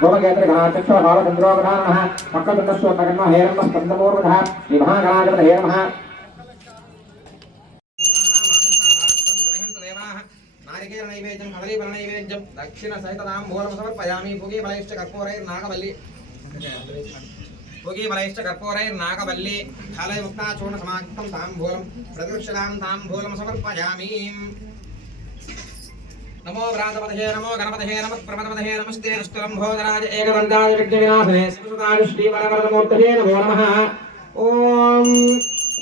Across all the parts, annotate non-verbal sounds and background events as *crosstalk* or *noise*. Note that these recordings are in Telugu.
गोपगेत्रघनाचक्षो भावचन्द्रोगधानः मक्कदन्तस्वोत्तकर्म हेरम्म स्पन्दमूर्वधा विभागणाजपद हेरमः नारिकेलनैवेद्यं कदलीफलनैवेद्यं दक्षिणसहिततां मूलं समर्पयामि भुगीफलैश्च कर्पूरैर्नागवल्ली भुगीफलैश्च कर्पूरैर्नागवल्ली फलैर्मुक्ताचूर्णसमायुक्तं ताम्बूलं, प्रदक्षिणां ताम्बूलं समर्पयामि బలైశ్చ కర్పూరైర్ నాగవల్లి ఫలై ముక్తా చూర్ణ సమాక్తం తాంబూలం ప్రదక్షిణాం తాంబూలం సమర్పయామి నమో వ్రాతపదహే నమో గణపతహే నమ ప్రమదపదహే నమస్తే అష్టలంభోదరాజ ఏకదంతాయ విఘ్న వినాశనే శ్రీసుతాయ శ్రీవరవరదమూర్తయే నమో నమః ఓం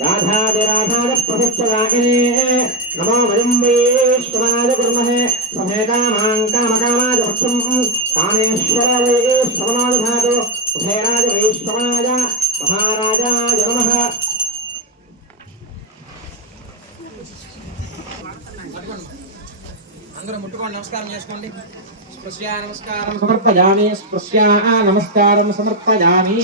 రాధాదిరాధాయ ప్రసక్షదాయినే నమో వయం వైష్ణవాయ కుర్మహే సమే అందరూ ముట్టుకోండి నమస్కారం చేసుకోండి. స్పృశ్యా నమస్కారం. సమర్పయామి స్పృశ్యా నమస్కారం సమర్పయామి.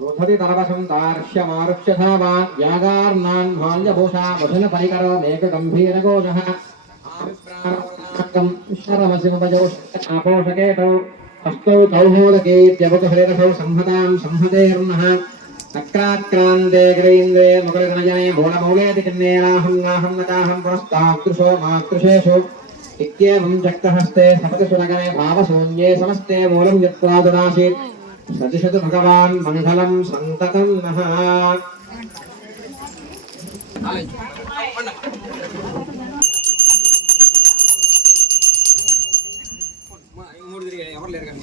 రోధతి తనవశం దార్ష్యమారుష్యధావా యాగార్నాన్ మాల్యభూషా వధున పరికరో మేక గంభీర గోజః ఆవిప్రాణం శరమసిమపజోషకేతౌ హస్తౌ కౌమోదకేత్యవతు హరిరసౌ సంహతాం సంహతేర్నః చక్రాక్రాంతే గ్రయింద్రే ముఖగణజనే మూలమౌలేతి కిన్నేనాహం నాహం నకాహం పురస్తాదృశో మాతృశేషు ఇత్యేవం చక్రహస్తే సపతి సునగమే భావశూన్యే సమస్తే మూలం యత్వాదునాసీత్ సతిశతు భగవాన్ మంగళం సంతతం నః మూడు తిరిగాయి ఎవరు లేరు కానీ.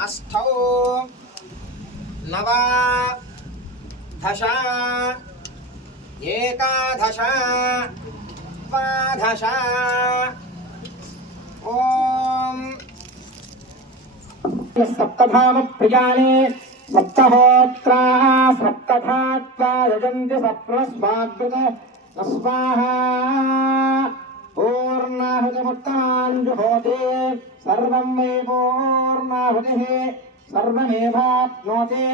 అష్టౌ నవ దశ ఏకాదశ ద్వాదశ ఓం సప్తభావ ప్రియాణే సప్తహోత్రా సప్తధాత్వా యజంతి సప్రస్వాగృత పూర్ణాహుతిముత్తమాంజుహోతి సర్వం మే పూర్ణాహుతిః సర్వమేవాప్నోతి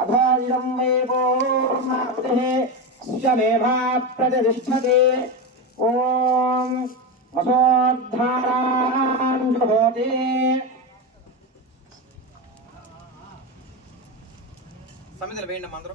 అథో ఇదం మే పూర్ణాహుతిః అస్యమేవా ప్రతిష్టతే ఓం వసోద్ధారాంజుహోతి సమిధులు వేయండి అందరూ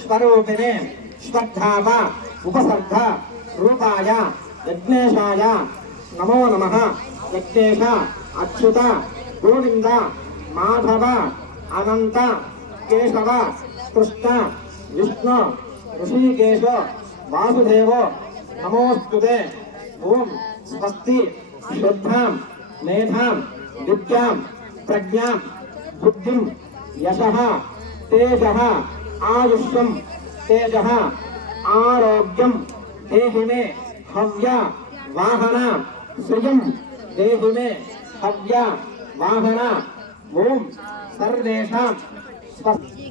స్వరూపిణే స్వద్ధావ ఉపసర్గ రూపాయ యజ్ఞేశాయ నమో నమ యజ్ఞేశ అచ్యుత గోవింద మాధవ అనంత కేశవ కృష్ణ విష్ణు ఋషికేశ వాసుదేవో నమోస్తుతే ఓం స్వస్తి శుద్ధాం మేధాం విద్యాం ప్రజ్ఞాం బుద్ధిం యశ తేజ ఆయుష్యం తేజః ఆరోగ్యం దేహి మే హవ్య వాహన శ్రియం దేహి మే హవ్య వాహన ఓం సర్వేషాం స్వస్తి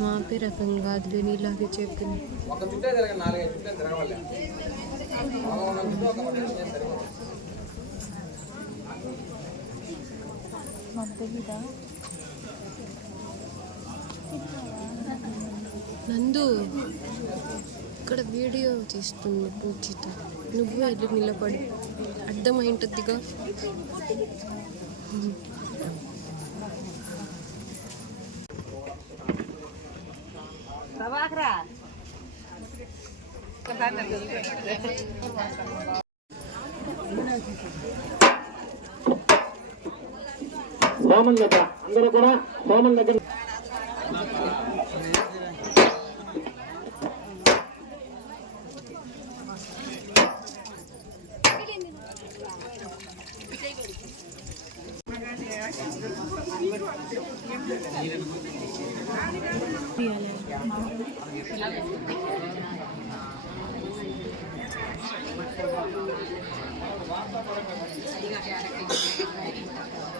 మాపే రకంగా అది నీలాగే చెప్పింది. ఒక చుట్టే తిరగండి నాలుగైదు చుట్టే తిరగవాలి నందు ఇక్కడ వీడియో తీస్తుంది పూజిత. నువ్వు వెళ్ళి నిలబడి అర్థమైంటుందిగా? ప్రభాకరా. హోమం దగ్గర అందరూ కూడా హోమం దగ్గర *laughs*